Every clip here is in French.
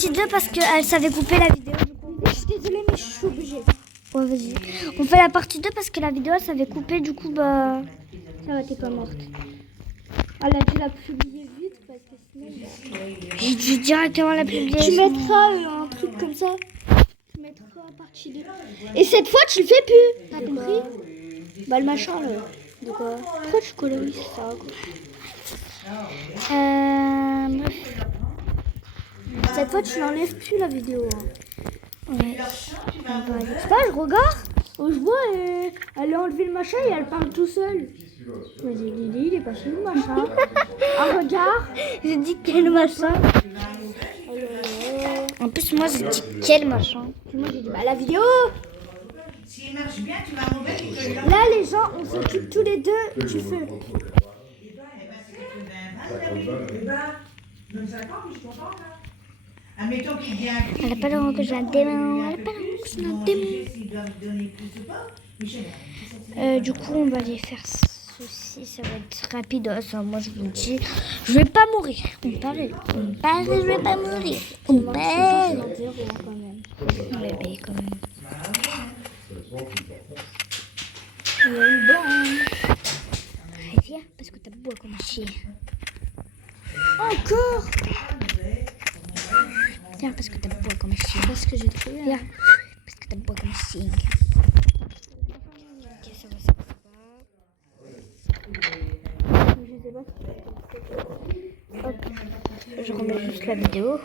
Partie 2 parce qu'elle savait couper la vidéo. Je suis désolée, mais je suis obligée. Ouais, vas-y. On fait la partie 2 parce que la vidéo elle savait couper, du coup, bah. Ça va, t'es pas morte. Elle a dû la publier vite parce que sinon. J'ai dû directement la publier. Tu mettras un truc comme ça. Tu mettras partie 2. Et cette fois, tu le fais plus. T'as compris? Bah, le machin là. De quoi? Pourquoi tu colorises ça? Bref. Cette fois, tu n'enlèves plus la vidéo. Hein. Ouais. C'est pas, je regarde. Oh, je vois, elle a enlevé le machin et elle parle tout seul. Mais Lily, il est passé le machin. Ah, regarde. J'ai dit quel machin. En plus, moi, j'ai dit quel machin. Puis moi, j'ai dit, bah, la vidéo. S'il marche bien, tu vas mauvais. Là, les gens, on s'occupe tous les deux du feu. Admettons qu'il vient. Elle n'a pas le droit que j'ai un démon. Elle n'a pas le droit que j'ai un démon. Du coup, on va aller faire ceci. Ça va être rapide. Ça, moi, je vous le dis. Je vais pas mourir. On parle. Je vais pas mourir. On parle. Ouais, mais quand même. Allez, viens, parce que t'as beau comme un chien. Encore. Viens, parce que t'as beau comme un chien. Parce que j'ai trouvé. Viens, parce que t'as beau comme un chien. Ok, ça va, Hop, je remets juste la vidéo.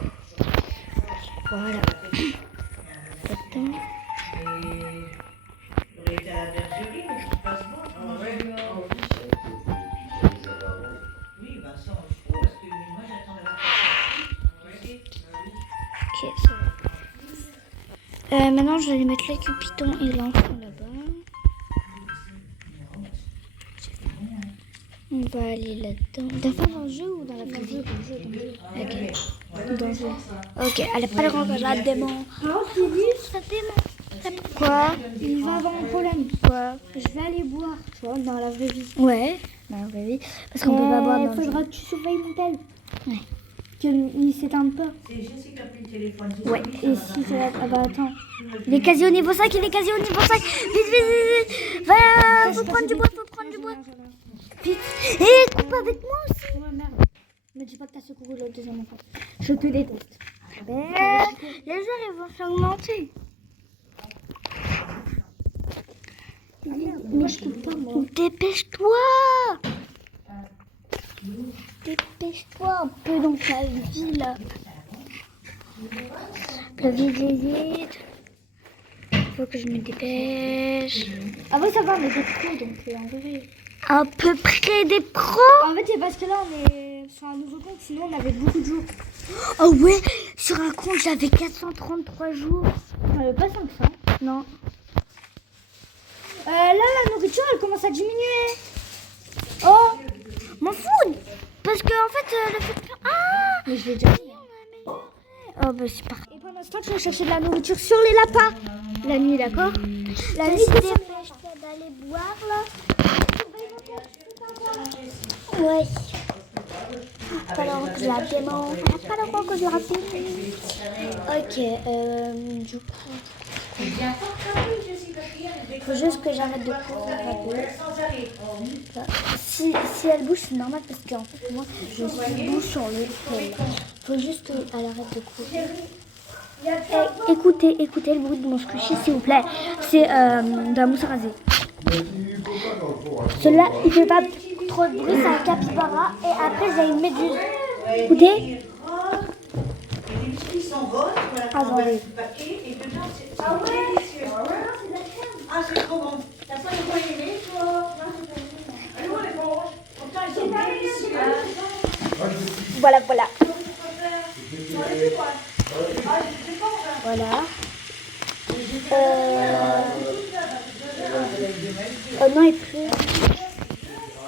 Voilà. Attends. Ok, ça va. Maintenant, je vais aller mettre les Cupidon et l'enfant là-bas. On va aller là-dedans. D'abord dans le jeu ou dans la vraie vie? Ok. Dans le jeu. Ok, elle n'a pas le droit que la démon. Non, Lily, Ça démon. Quoi? il va avoir un problème. Quoi? Je vais aller boire, tu vois, dans la vraie vie. Ouais, dans la vraie vie. Parce qu'on peut pas boire dans le jeu. Faudra que tu surveilles mon tel. Ouais. Qu'il ne s'éteinde pas. C'est Jessica qui a pris le téléphone. Ouais. Et si ça va... Ah bah attends. Il est quasi au niveau 5, il est quasi au niveau 5. Vite, vite, vite, vite. Va, faut prendre du bois, faut prendre du bois. Vite. Et coupe avec moi aussi. Ouais, merde. Me dis pas que t'as secouru le deuxième enfant. Je te déteste. Les joueurs, ils vont s'augmenter. Mais je coupe pas, moi. Dépêche-toi. Dépêche-toi un peu dans ta vie, là. Vite, vite, vite. Faut que je me dépêche. Ah ouais, ça va, mais des pros, donc en vrai. À peu près des pros. En fait, c'est parce que là, on est sur un nouveau compte, sinon on avait beaucoup de jours. Oh ouais, sur un compte, j'avais 433 jours. On avait pas 500. Non. Là, la nourriture, elle commence à diminuer. Oh, M'en fous. Parce que, en fait, le fait de... Ah, mais je l'ai déjà dit. on a amélioré. Oh, bah c'est parfait. Et pendant ce temps, tu vas chercher de la nourriture sur les lapins. La nuit, d'accord? La nuit, c'est ça. Dépêche-toi d'aller boire, là. Ouais. Pas le droit que je la démon. Pas le droit que je la démon. Ok, du coup... Faut juste que j'arrête de courir un peu. Si elle bouge, c'est normal parce qu'en fait, moi, je bouge sur le sol. Faut juste qu'elle arrête de courir. Écoutez le bruit de mon squishy, s'il vous plaît. C'est de la mousse à raser. Celui-là, il fait pas trop de bruit, c'est un capybara. Et après, j'ai une méduse. Écoutez. Les biscuits sont roses, voilà, Ah, on ouais. va le paquet et dedans c'est délicieux. Ah, c'est trop bon. T'as pas le goût aimé, toi? Non, c'est pas bon. Elle est où, les oranges? Pourtant, elles sont délicieuses. Voilà. Voilà. Oh non, il pleut.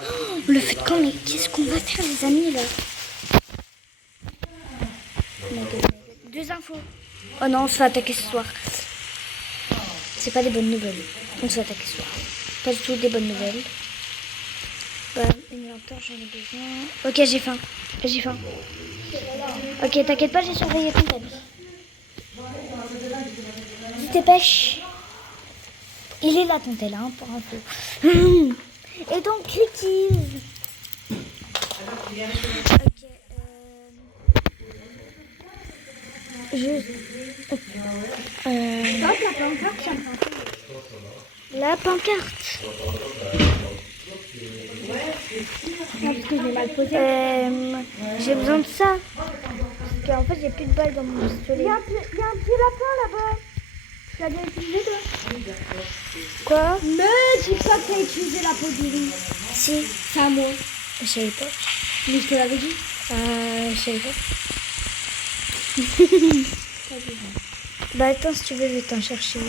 Oh, le feu de camp, mais qu'est-ce qu'on va faire, les amis, là? Deux infos. Oh non, on se fait attaquer ce soir. C'est pas des bonnes nouvelles. On se fait attaquer ce soir. Pas du tout des bonnes nouvelles. Bah, une lampe, j'en ai besoin. Ok, j'ai faim. Ok, t'inquiète pas, j'ai surveillé ton tableau. Tu te dépêches. Il est là ton tel, hein, pour info. Et donc, Cookies. Ok. Stop, la pancarte, ça me fait un peu. La pancarte. Non, parce que j'ai mal posé. J'ai besoin de ça. Parce qu'en fait, j'ai plus de balles dans mon Il pistolet. y a un petit lapin là-bas. Tu l'as bien utilisé, toi? Quoi? Ne dis pas que t'as utilisé la peau du riz. Si. C'est à moi. Je savais pas. Mais je te l'avais dit. Je savais pas. Bah attends, si tu veux, je vais t'en chercher une.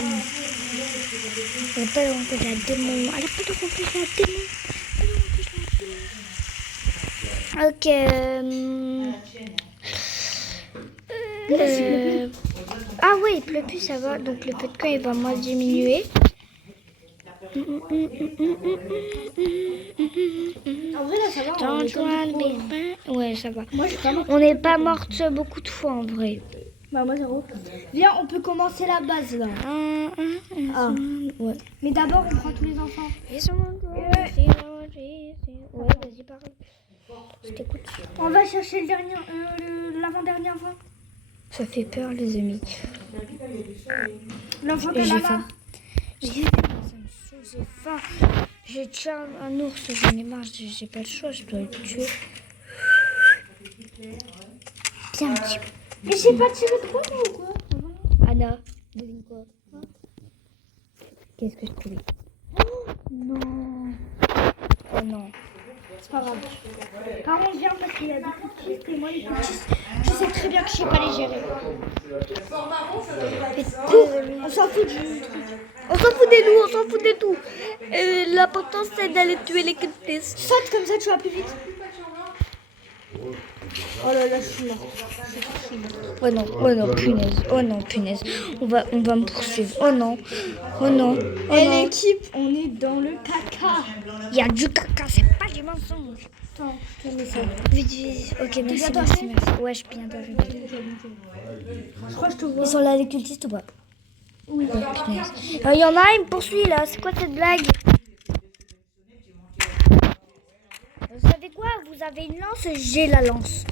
Elle n'a pas de remplir la démon. Elle n'a pas de remplir la démon. Ok. Ah oui, il pleut plus, ça va. Donc le peu de camp, il va moins diminuer. En vrai, là, ça va. On est comme des pros. Ouais, ça va. Moi, je suis pas morte. On n'est pas morte beaucoup de fois en vrai. Bah, moi, zéro. Viens, on peut commencer la base là. Ah. Ouais. Mais d'abord, on prend tous les enfants. Ouais, vas-y, parle. Je t'écoute. On va chercher l'avant-dernier enfant. Ça fait peur, les amis. L'enfant J'ai qu'elle a faim. là. J'ai faim. Je tiens un ours, j'en ai marre. J'ai pas le choix, je dois le tuer. Bien, petit. Mais j'ai pas tiré trop, moi, ou quoi? Anna, devine quoi? Qu'est-ce que je trouvais? Non. Oh non. C'est pas grave. Par contre, viens parce qu'il y a des petits et moi, les petits, je sais très bien que je sais pas les gérer. On s'en fout du truc. On s'en fout des loups, on s'en fout des tout. L'important c'est d'aller tuer les cultistes. Saute comme ça, tu vas plus vite. Oh là là, je suis morte. Oh non, punaise. Oh non, punaise. On va me poursuivre. Oh non. Oh non. Oh Et non. l'équipe, on est dans le caca. Il y a du caca, c'est pas du mensonge. Attends, je te mets ça. Vite, vite. Ok, merci, bientôt merci, arrivé merci. Ouais, je suis bientôt arrivée. Je crois que je te vois. Ils sont là les cultistes ou pas? Oui. Oh, punaise. Il y en a un, il me poursuit là. C'est quoi cette blague? Vous savez quoi? Vous avez une lance, j'ai la lance.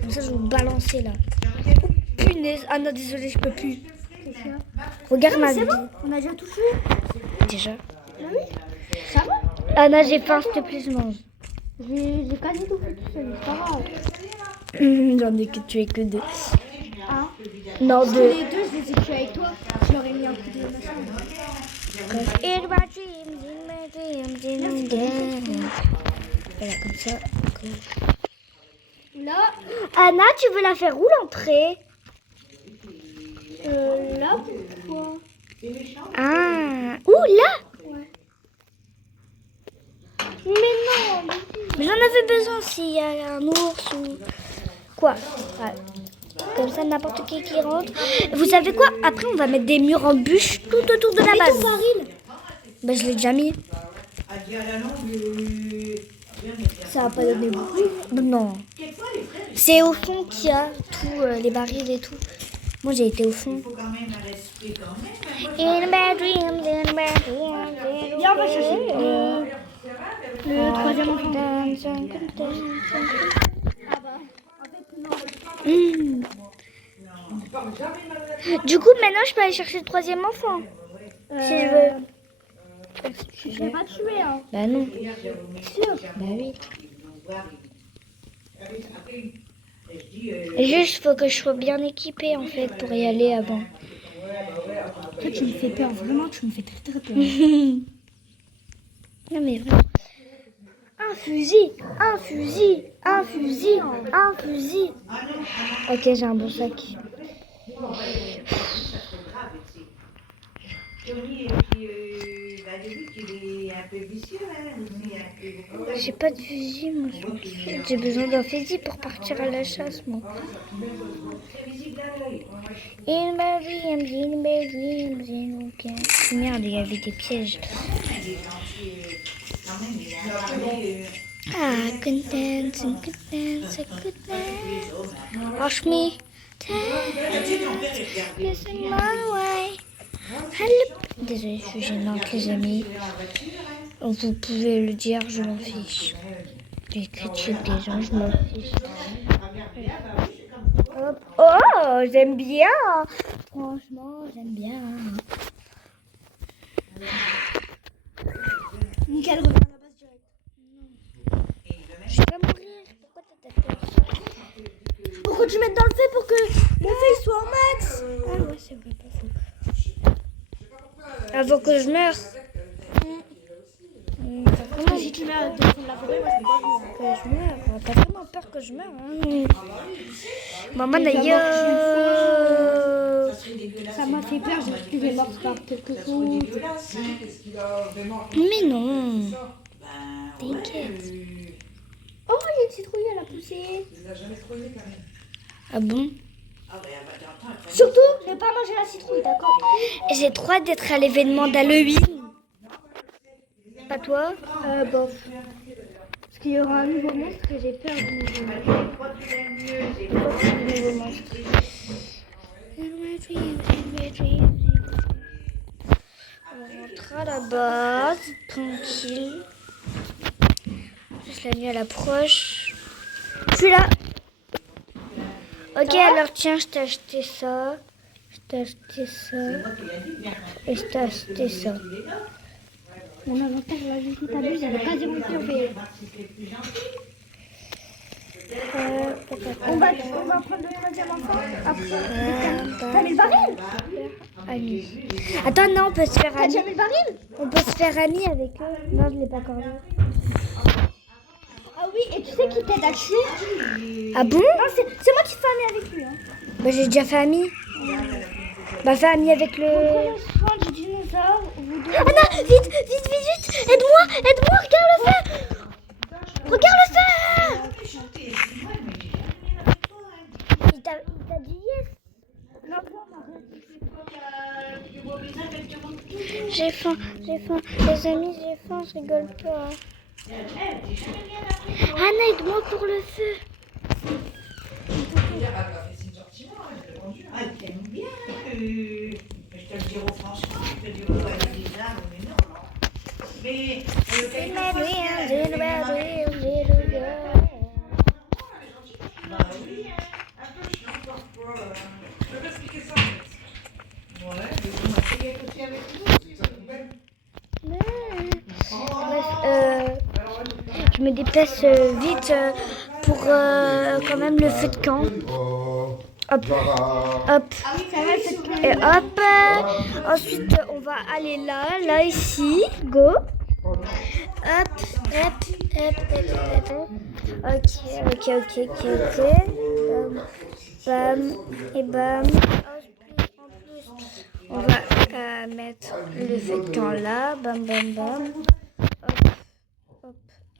Comme ça, je vais vous balancer là. Oh, punaise. Ah non, désolé, je peux plus. Regarde ma C'est vie. bon, on a déjà tout fait. Déjà. Ah oui. Ça va? Anna, j'ai faim, s'il te plaît, je mange. J'ai quasi tout fait tout seul, c'est pas grave. J'en ai que tué que deux. Hein? Non, Parce que deux. les deux, je les ai tués avec toi. Je leur ai mis un coup de machin. In my dreams, in my dreams. Voilà, comme ça. Là, Anna, tu veux la faire où l'entrée? là, pourquoi? Ah, où là? Ouais. Mais non. Mais j'en avais besoin s'il y a un ours ou quoi. Ouais. Comme ça, n'importe qui rentre. Vous savez quoi? Après, on va mettre des murs en bûche tout autour de la base. Ton baril. Ben, je l'ai déjà mis. Ça va pas donner beaucoup. Non. C'est au fond qu'il y a tous les barils et tout. Moi, j'ai été au fond. In my dreams, in my dreams. Viens, on va chercher le troisième enfant. Du coup, maintenant, je peux aller chercher le troisième enfant. Si je veux. Je vais pas tuer, hein. Bah non. Sûr. Bah oui. Juste, faut que je sois bien équipée en fait pour y aller avant. Toi, tu me fais peur. Vraiment, tu me fais très très peur. Non mais vraiment. Un fusil, un fusil, un fusil, un fusil. Ok, j'ai un bon sac. J'ai pas de fusil, moi. J'ai besoin d'un fusil pour partir à la chasse, moi. In my dreams, Merde, il y avait des pièges. Ah, good dance, good dance, good dance. Watch me dance, listen my way. Help. Désolée, je suis gênante, les amis. Vous pouvez le dire, je m'en fiche. Les critiques des gens, je m'en fiche. Hop. Oh, j'aime bien. Franchement, j'aime bien. Nickel, reviens à la base direct. Je vais pas mourir. Pourquoi t'as peur? Pourquoi tu mets dans le feu pour que le feu il soit au max? Ah ouais, c'est vrai, pas faux. Avant que je meure. Parce que si tu mets dans le fond de la forêt, moi je peux pas venir. Que je meurs. T'as vraiment peur que je meure. Hein. Maman d'ailleurs. Ça m'a fait peur, j'ai cru que j'étais morte par quelque chose. Mais non. T'inquiète. Oh, il y a une citrouille, elle a poussé. Ah bon? Surtout, ne pas manger la citrouille, d'accord? J'ai trop hâte d'être à l'événement d'Halloween. Pas toi? Bof. Parce qu'il y aura un nouveau monstre et j'ai peur du nouveau monstre. On rentre là-bas, tranquille. Juste la nuit à l'approche. Je suis là. Ok, alors tiens, je t'ai acheté ça. Je t'ai acheté ça. Et je t'ai acheté ça. Mon inventaire, là, je suis t'abuse, il est quasiment plus au fait. On va prendre le troisième enfant après. T'as mis le baril? Ami. Attends, non, on peut se faire T'as ami. déjà mis le baril? On peut se faire ami avec eux. Non, je l'ai pas encore vu. Ah oui, et tu sais qui t'aide à le tuer? Ah bon? Non, c'est moi qui fais ami avec lui. Hein. Bah, j'ai déjà fait ami. Bah, fais ami avec le... Prenez soin du dinosaure, vous deux. Ah non, vite, vite, vite, vite. Aide-moi, aide-moi, regarde le feu. Regarde le feu. Il t'a dit yes. J'ai faim, les amis, j'ai faim, je rigole pas. Anna, aide-moi pour le feu. Ah, t'aimes bien. Je te le dirai franchement, je te le dirai pas bizarre, mais non, non. Mais bah oui, un peu chiant parfois. Je vais expliquer ça en fait. Ouais, mais vous m'avez écouté avec nous, ça vous plaît? Je me déplace vite pour quand même le feu de camp. Hop, hop, et hop. Ensuite, on va aller là, ici. Go. Hop, hop, hop, hop, hop. Ok. Bam, et bam. En plus, on va mettre le feu de camp là. Bam, bam, bam.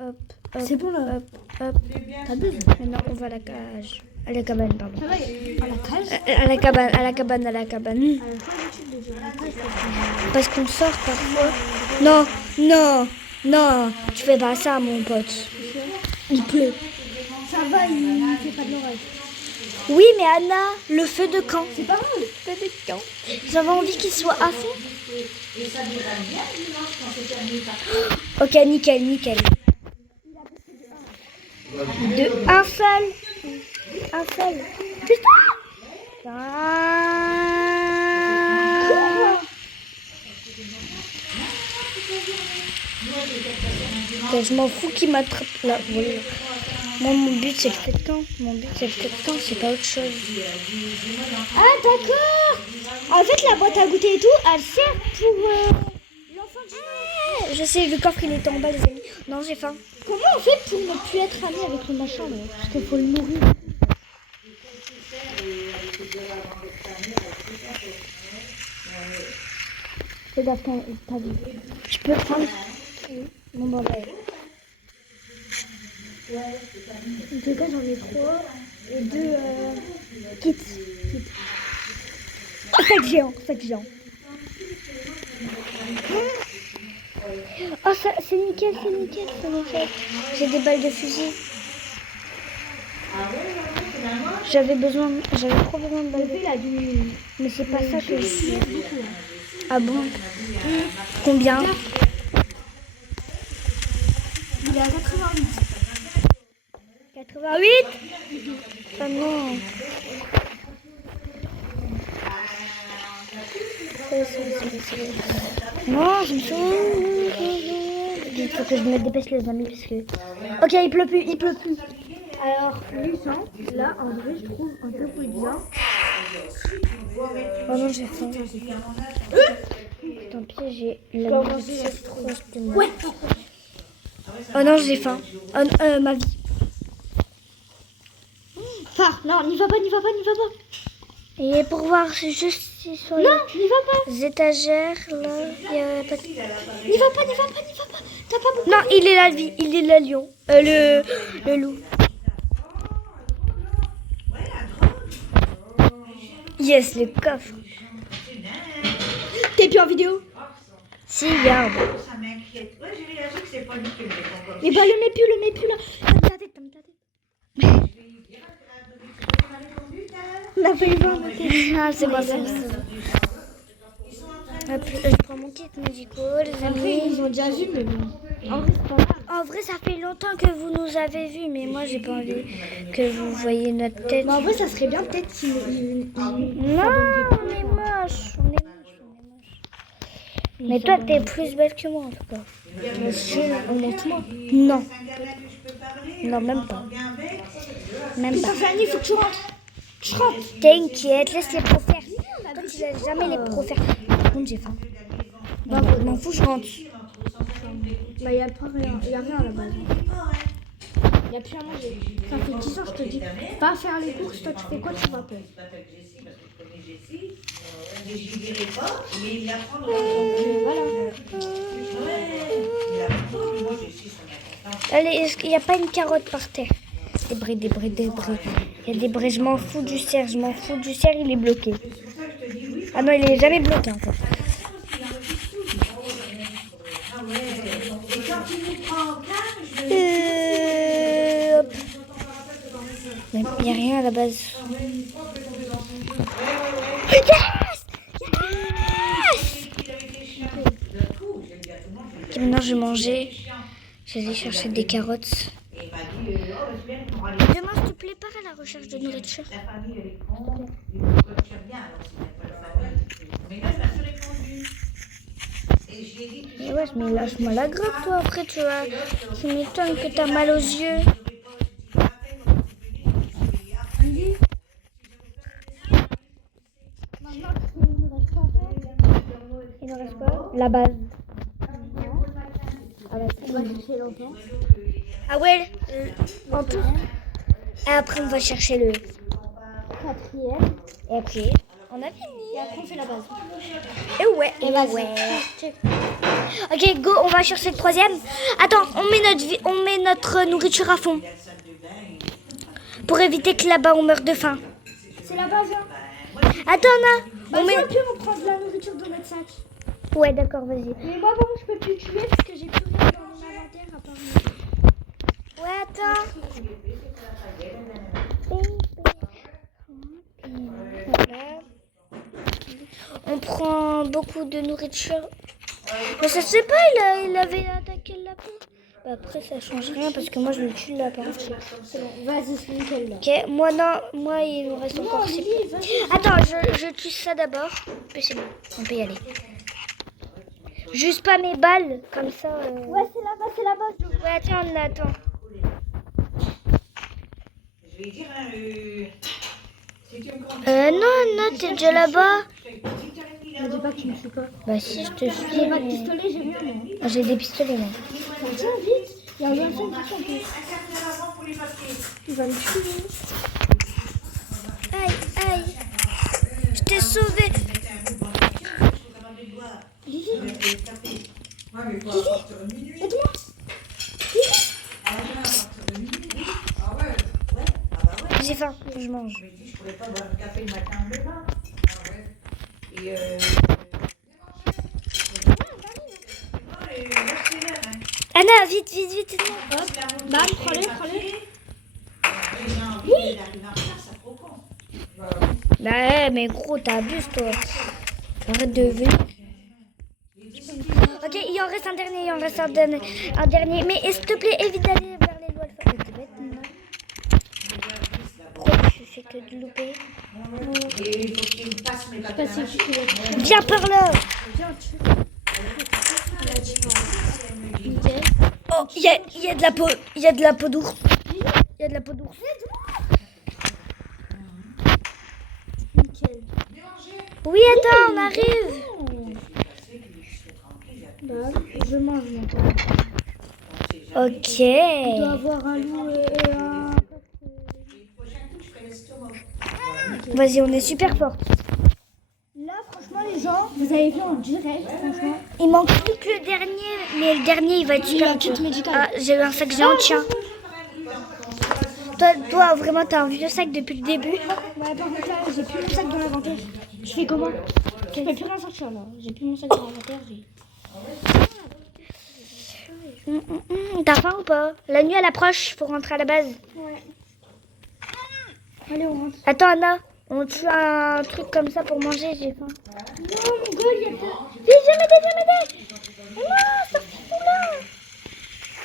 Hop. C'est bon là. Hop. T'abuses. Maintenant, on va à la cage. À la cabane, pardon. Ça va, à la cage. À la cabane. Parce qu'on sort parfois. Non. Tu fais pas ça, mon pote. Il pleut. Ça va, il fait pas de l'orage. Oui, mais Anna, le feu de camp. C'est pas mal. Feu de camp. J'avais envie qu'il soit à fond. Ok, nickel. De un seul. Putain. Je m'en fous qu'il m'attrape là. Voilà. Moi, mon but c'est le feu de camp. C'est pas autre chose. Ah d'accord. En fait, la boîte à goûter et tout, elle sert pour l'enfant du... Je sais, le coffre il était en bas, les amis. Non, j'ai faim. Comment on fait pour ne plus être ami avec le machin là? Parce qu'il faut le nourrir. Fais gaffe, t'as vu. Je peux prendre. Bon bah ouais. En tout cas, j'en ai 3 et 2 kits. Oh, sac géant. Oh, ça, c'est nickel. J'ai des balles de fusil. J'avais trop besoin de balles de fusil. Mais c'est pas ça que je veux. Ah bon? Combien? Il est à 88. 88? Ah non. Non, je me souviens. Il faut que je me dépêche les amis parce que... Ok, il pleut plus, il pleut plus. Alors, Lucent, là, en vrai, je trouve un peu bizarre. Oh non, j'ai faim. Tant pis, j'ai la nourriture proche de moi. Ouais. Oh non, j'ai faim. Oh, ma vie. Phare, non, n'y va pas, n'y va pas, n'y va pas. Et pour voir, c'est juste sur Non, n'y va pas. les étagères, là, il y a pas de... N'y va pas, n'y va pas, n'y va pas. T'as pas beaucoup. Non, il est la vie, il est la lion. Le loup. Yes, le coffre. T'es plus en vidéo. Si, regarde. Ça m'inquiète. Ouais, j'ai réagi que c'est pas lui qui me répond comme ça. Mais bah, le mets plus là. T'as ta tête, t'as ta tête. On a failli voir ma tête. Ah, c'est moi, c'est moi. Hop, je prends mon kit médical, les Après, amis. ils ont déjà vu, mais bon. En vrai, c'est pas grave. En vrai, ça fait longtemps que vous nous avez vus, mais moi, j'ai pas envie que vous voyez notre tête. Mais en vrai, ça serait bien peut-être s'ils. Non, on est moche, on est moche, on est moche. Mais toi, t'es plus belle que moi, en tout cas. Honnêtement. Non. Non, même pas. Même pas. Fanny, il faut que tu rentres. Tu rentres. T'inquiète, laisse les pros faire. Toi, tu laisses jamais les pros faire. Par contre, j'ai faim. Bah, je m'en fous, je rentre. Bah, il n'y a pas rien. Il y a rien à la base. Il n'y a plus à manger. Ça fait 10 ans, je te dis. Va faire les courses, toi, tu fais quoi, tu m'appelles. Mais je lui dirai pas, mais il apprend de Voilà. moi, Jessie, ça m'importe. Allez, est-ce qu'il n'y a pas une carotte par terre? Des bris, des bris, des bris. Il y a des bris, je m'en fous du cerf, je m'en fous du cerf, il est bloqué. Ah non, il est jamais bloqué encore. Hop. Il n'y a rien à la base. Yes! Yes! Ok, maintenant je vais manger. Je vais aller chercher des carottes. Demain, s'il te plaît, pars à la recherche de nourriture. Mais ouais, mais lâche-moi la grappe, toi. Après, tu m'étonnes que t'as mal aux yeux. Il nous reste quoi? La base. Ah bah, ça va chercher longtemps. Ah ouais, en tout. Et après, on va chercher le Quatrième. Et après, on a fini. Et après, on fait la base. Et ouais, et ouais. Ok, go, on va chercher le troisième. Attends, on met notre nourriture à fond. Pour éviter que là-bas, on meure de faim. C'est la base, là. Attends, là. On met... On peut prendre de la nourriture dans notre sac. Ouais, d'accord, vas-y. Mais moi, par contre, je peux plus tuer parce que j'ai plus rien dans mon inventaire à part. Ouais, attends. Voilà. On prend beaucoup de nourriture. Mais ça se fait pas, il avait attaqué le lapin. Bah après, ça change rien parce que moi, je me tue le lapin. C'est bon, vas-y, c'est nickel, là. Ok, moi, non, moi, il me reste encore 6. Attends, je tue ça d'abord. Puis c'est bon, on peut y aller. Juste pas mes balles, comme ça. Ouais, c'est là-bas, c'est là-bas. Ouais, attends, on attend. Je vais dire, si tu me comptes, Non, t'es déjà là-bas. Ne dis pas que tu me suis pas. Bah si, je te suis. J'ai pas de mais- pistolet, j'ai rien, moi. Ah, j'ai des pistolets, moi. Tiens, vite. Il y a un garçon qui chante. Il va me tuer. Aïe, aïe. Je t'ai sauvé. Lily, aide-moi. J'ai faim, je mange. je pourrais pas boire un café le matin demain. Et Anna, vite, vite, vite. Hop. Bam, prends-le, prends-le. oui, ça trop con. Bah, mais gros, t'abuses, toi. Arrête de venir. Ok, il en reste un dernier, il en reste un dernier. Un dernier. Mais s'il te plaît, évite d'aller vers les lois alphabétiques. C'est bête, non? Pourquoi je fais que de louper? Et il faut que tu me passes mes Pas si papiers. tu veux. Viens par là. Oh, il y a de la peau. Il y a de la peau d'ours. Il y a de la peau d'ours. Nickel. Oui, attends, on arrive. Bah, je mange maintenant. Ok. Il doit avoir un loup et un... Vas-y, on est super fort. Là, franchement, les gens, vous avez vu en direct, franchement. Il manque plus que le dernier, mais le dernier, il va être super dur. Ah, j'ai eu un sac géant, tiens. Toi, vraiment, t'as un vieux sac depuis le début. Ouais, par contre, là, j'ai plus mon sac dans l'inventaire. Je fais comment? Je peux plus rien sortir, là. J'ai plus mon sac dans l'inventaire. T'as faim ou pas? La nuit, elle approche, faut rentrer à la base. Ouais. Allez, on rentre. Attends, Anna, on tue un truc comme ça pour manger, j'ai faim. Non, mon gars, il y a pas... Viens, viens m'aider. Mais non, sortez-vous là.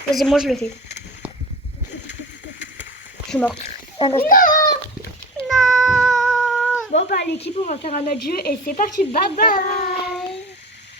Vas-y, moi, je le fais. Je suis morte. Un instant. Non. Bon, bah, l'équipe, on va faire un autre jeu et c'est parti. Bye bye.